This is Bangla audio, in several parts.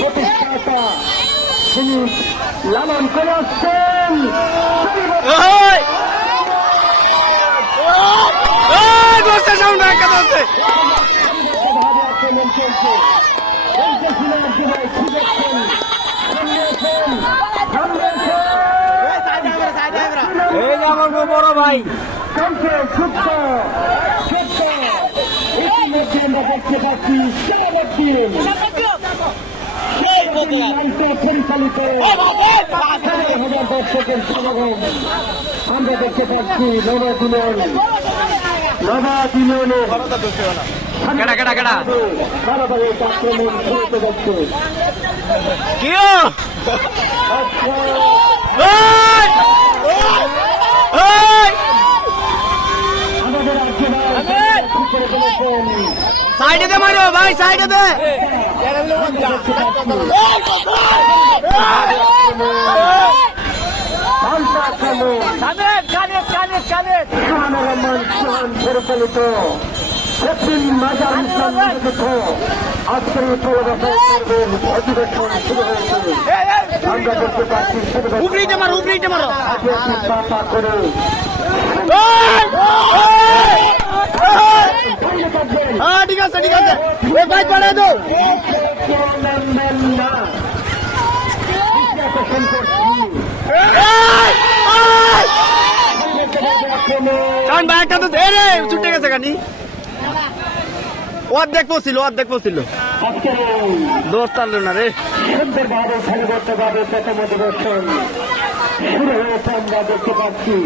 প্রতিষ্ঠাতা তিনি লালন করে আসছেন। বড় ভাই চলছে সূক্ষ্ম ইতিমধ্যে আমরা দেখতে পাচ্ছি পরিচালিত দর্শকের সমাগম আমরা দেখতে পাচ্ছি নবাদিনে ধারাবাহিক আক্রমণ শুরুতে যাচ্ছে। আমাদের সাইডে দে মারো ভাই, সাইডে দে। পরিচালিত দক্ষিণ মাজার ইসলাম আজকের অধিবেশন শুরু হয়েছে। আমরা দেখতে পাচ্ছি উপরিতে মারো, উপরিতে মারো। পাতা করে ঠিক আছে, ঠিক আছে, ভাই পাঠিয়ে দাও। কারণ বাইকটা তো ধরে ছুটে গেছে কানি, অর্ধেক পছিল, অর্ধেক পছিল, দোষ টানলো না রে। সুন্দরভাবে সারিবদ্ধভাবে প্রথম অধিবেশন শুরু হয়েছে। আমরা দেখতে পাচ্ছি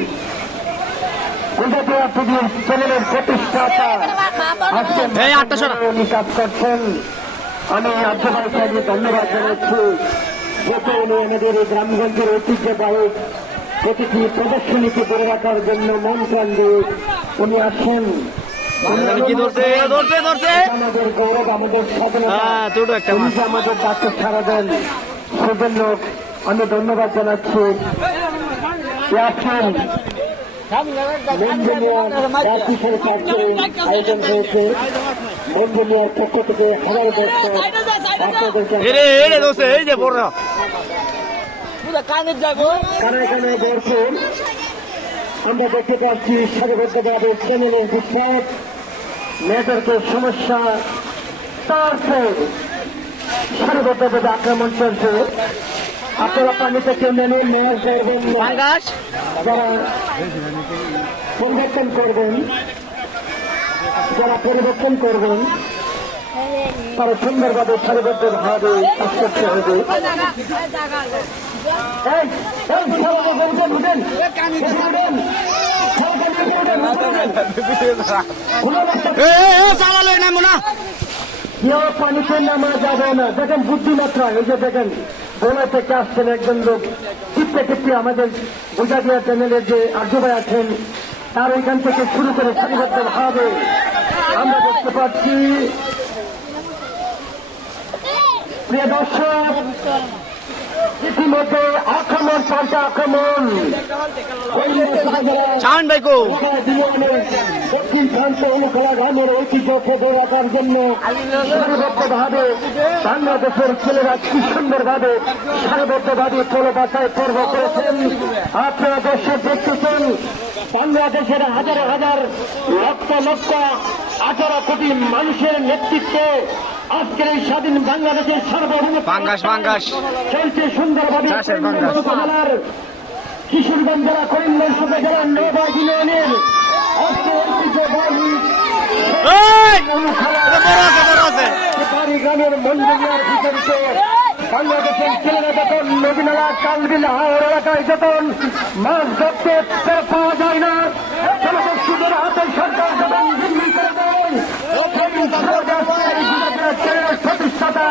চ্যানেলের প্রতিষ্ঠাতা উনি কাজ করছেন। আমি আধ্যাত্মিক ধন্যবাদ জানাচ্ছি। যেহেতু উনি আমাদের গ্রামগঞ্জের ঐতিহ্যবাহী প্রতিটি প্রদর্শনীকে ধরে রাখার জন্য মন প্রাণ দিয়ে উনি আসেন। আমাদের গৌরব, আমাদের স্বাধীনতা, আমাদের ডাক্তার সারা দেন, সেজন্য আমি ধন্যবাদ জানাচ্ছি। আসেন আয়োজন হয়েছে মঞ্জুমিয়ার পক্ষ থেকে হাজার বছর আপনাদেরকে কানে বলছেন। আমরা দেখতে পাচ্ছি সারিবদ্ধভাবে চ্যানেলের বিখ্যাত মেয়েদেরকে সমস্যা তারপর সারিবদ্ধভাবে আক্রমণ চলছে। আপনারা পানিতে কেউ নেন, মেয়ের করবেন, যারা পরিবর্তন করবেন, যারা পরিবর্তন করবেন তারা সুন্দরভাবে সারিবদ্ধভাবে কাজ করতে হবে। কেউ পানিতে নামা যাবে না। দেখেন বুদ্ধিমাত্রা, এই যে দেখেন দোলা থেকে আসছেন একজন লোক টিপতে টিপতে আমাদের বুঝাদিয়া চ্যানেলের যে আর্য ভাই আছেন তার ওইখান থেকে শুরু করে সারিবদ্ধ ভাবে আমরা দেখতে পাচ্ছি। প্রিয় দর্শক, ইতিমধ্যে আক্রমণ পাল্টা আক্রমণ দক্ষিণ প্রান্ত অনুখলা গ্রামের ঐতিহ্যকে ধরে রাখার জন্য সারিবদ্ধভাবে বাংলাদেশের ছেলেরা কি সুন্দরভাবে সারিবদ্ধভাবে পোলো বাসায় পর্ব করেছেন। আপনারা দর্শক দেখতেছেন বাংলাদেশের হাজার হাজার লক্ষ লক্ষ 18 কোটি মানুষের নেতৃত্বে আজকের এই স্বাধীন বাংলাদেশের সার্বভৌম চলছে সুন্দরভাবে জেলার কিশোরগঞ্জ জেলা, করিমগঞ্জ জেলার নওগাঁ ইউনিয়নের গ্রামের মঞ্জুরিয়ার বিপরীতে বাংলাদেশের ছেলেরা যখন নদীনালা কালবিল হাওড় এলাকায় যখন মাছ ধরতে পাওয়া যায় না, জনগোষ্ঠীদের হাতে সরকার যখন জিম্মি করে দেয়, প্রতিষ্ঠাতা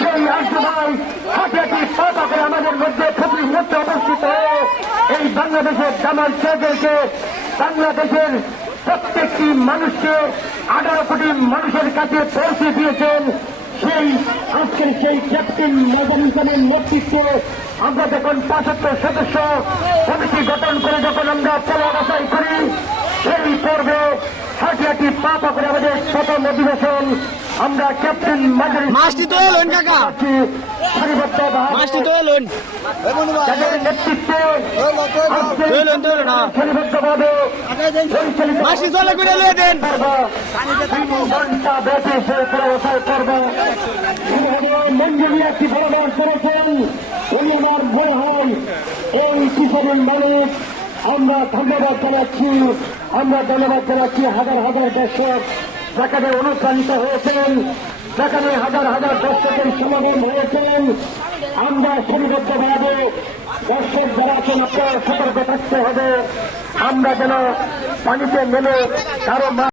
সেই আশীর্বাদ হাতিয়াটি পাতা করে আমাদের মধ্যে প্রতিনিধিত্ব অবস্থিত এই বাংলাদেশের জামাল ছেলেদেরকে বাংলাদেশের প্রত্যেকটি মানুষকে 18 কোটি মানুষের কাছে পৌঁছে দিয়েছেন। সেই আজকের সেই ক্যাপ্টেন নজরুল ইসলামের নেতৃত্বে আমরা যখন 75 সদস্য কমিটি গঠন করে যখন আমরা পলাবাসাই করি, সেই পর্বে হাঁটি হাঁটি পা পা করে আমাদের প্রথম অধিবেশন আমরা ক্যাপ্টেন মাছটি তো এলেন কাকা মাছটি তো এলেন তাদের নেতৃত্বে এলেন তো এলেন না সারিবদ্ধভাবে মাছটি চলে করে লিয়ে দেন ঘন্টা ব্যাপী সে প্রচার করবো মঞ্জুরি একটি বড় করেছেন উনি আমার মনে হয় এই কিশোরীর মালিক আমরা ধন্যবাদ জানাচ্ছি হাজার হাজার দর্শক যেখানে অনুপ্রাণিত হয়েছেন যেখানে হাজার হাজার দর্শকের সমাগম হয়েছেন আমরা সারিবদ্ধভাবে দর্শক যারা আছেন আপনারা সতর্ক থাকতে হবে আমরা যেন পানিতে নেমে কারো